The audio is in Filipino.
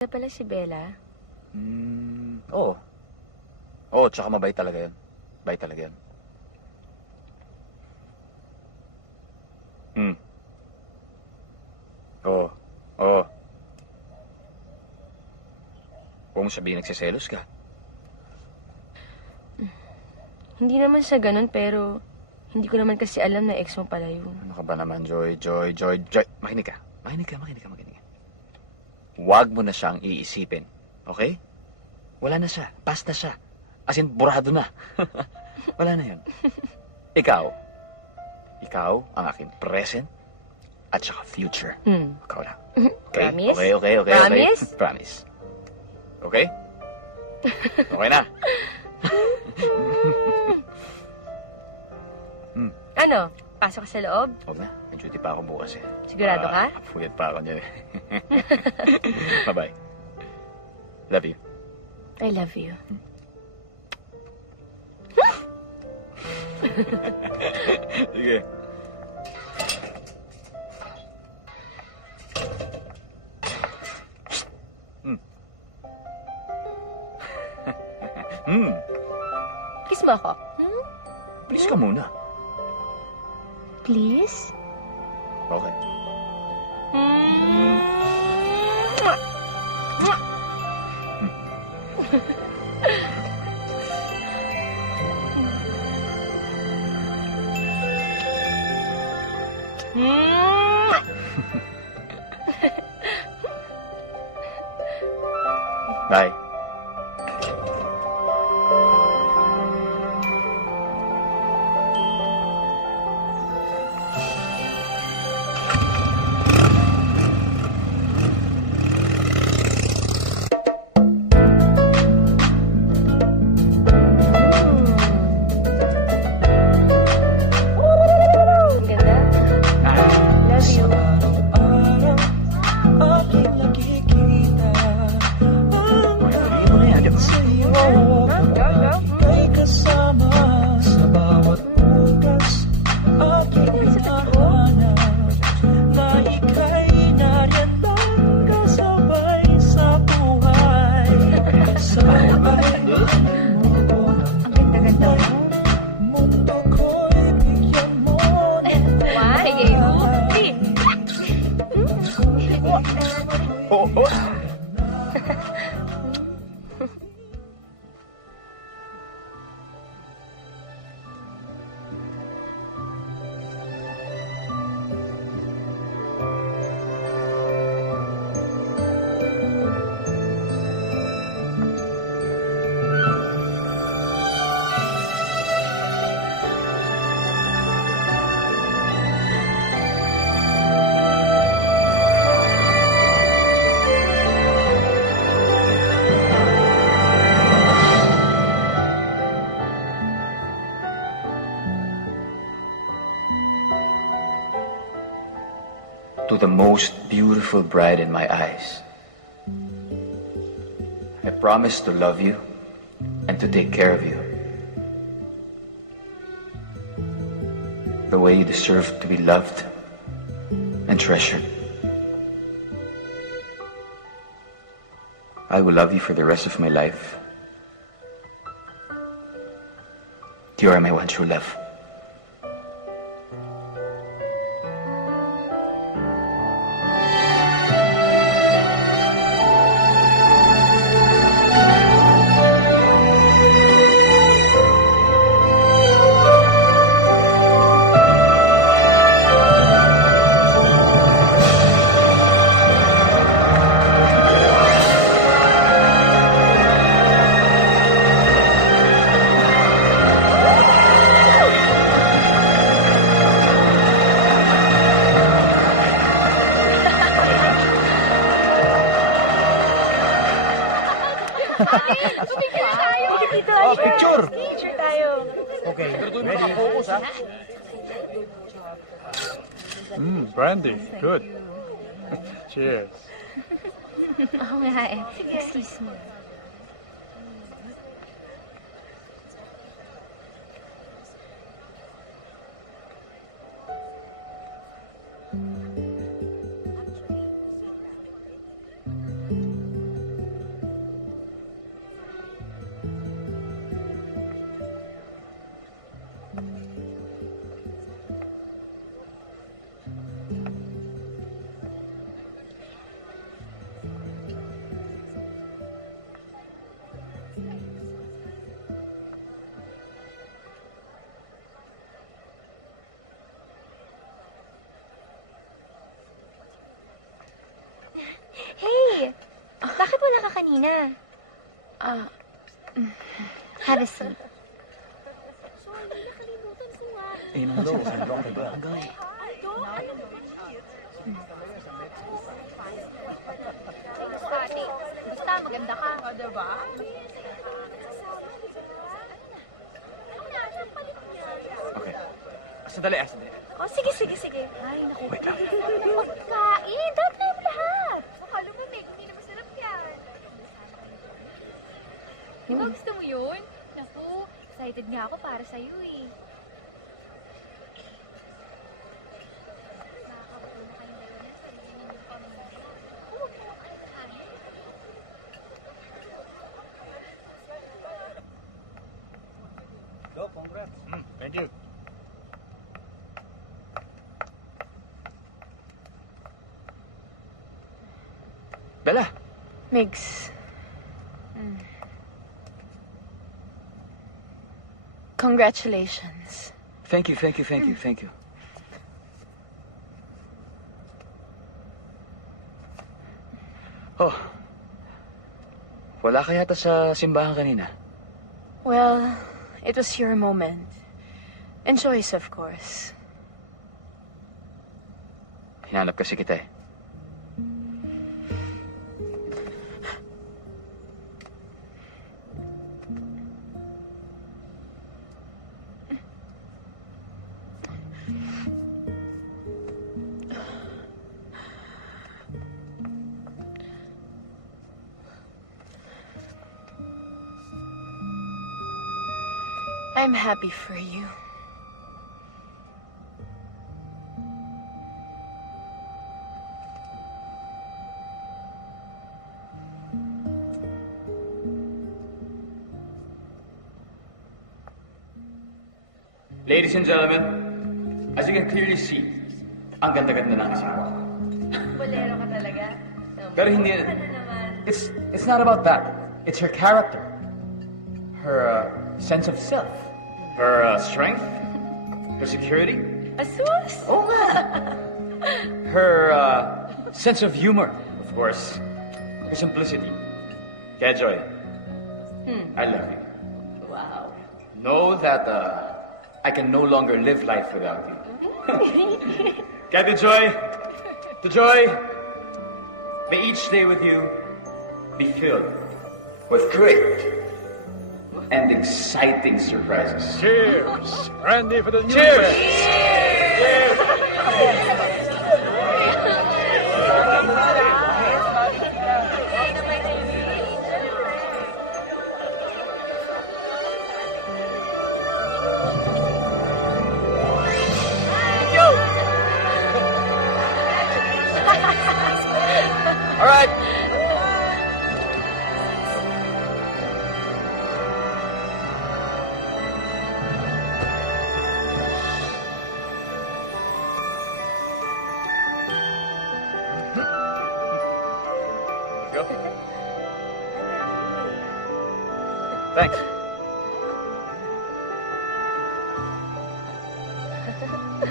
Na pala si Bella? Oo. Oo, tsaka mabait talaga yun. Mabait talaga yun. Oo. Oo. Huwag mo sabihin nagsiselos ka. Hindi naman siya ganun, pero hindi ko naman kasi alam na ex mo pala yun. Ano ka ba naman, Joy? Makinig ka. Makinig ka. Huwag mo na siyang iisipin. Okay? Wala na siya. Past na siya. As in, burado na. Wala na yun. Ikaw ang aking present at saka future. Ikaw lang. Okay? Promise? Okay. Promise? Promise. Okay? Okay na. Ano? Pasok ka sa loob? Huwag na. May duty pa ako bukas eh. Sigurado ka? Puyat pa ako niyan eh. Bye-bye. Love you. I love you. Sige. Kiss mo ako? Please ka muna. Please? Okay. Bye. Ang ganda. Love you. Hindi mo na yan. May kasama sa bawat bukas aking hinahanap na ika'y nariyan lang kasabay sa buhay. Sabay mo ko Ang ganda-ganda mo. mundo ko'y bigyan mo ng Why? Game. Oo. To the most beautiful bride in my eyes, I promise to love you and to take care of you the way you deserve to be loved and treasured. I will love you for the rest of my life. You are my one true love. Picture tayo. Dito, Oh, picture! Picture tayo. Okay, ready? Focus, ha? Brandy, good. Cheers. Oo nga eh. Excuse me. Bakit wala ka kanina? Have a seat. Eh, nung low, saan ba ako ba? Basta maganda ka. O, diba? Okay. Sandali. O, sige. Ay, naku. Wait lang. Pagkain! Dapat na yung lahat. Baka lumamig. Hindi na masarap yan. Ikaw gusto mo yun? Naku, excited nga ako para sa'yo eh. Go, congrats. Thank you. Bella! Migs. Congratulations. Thank you. Oh. Wala ka yata sa simbahan kanina. Well, it was your moment. And choice, of course. Hinanap kasi kita eh. I'm happy for you. Ladies and gentlemen, as you can clearly see, ang ganda-ganda ng asawa ko. Bolero ka talaga. Pero hindi, it's not about that. It's her character. Her sense of self. Her strength. Her security. Asus! Oh, nga. Her sense of humor, of course. Her simplicity. Kaya Joy, I love you. Wow. Know that I can no longer live life without you. Kaya to Joy, may each day with you be filled with great and exciting surprises. Cheers! Randy for the new Cheers! year. All right. Go. Thanks.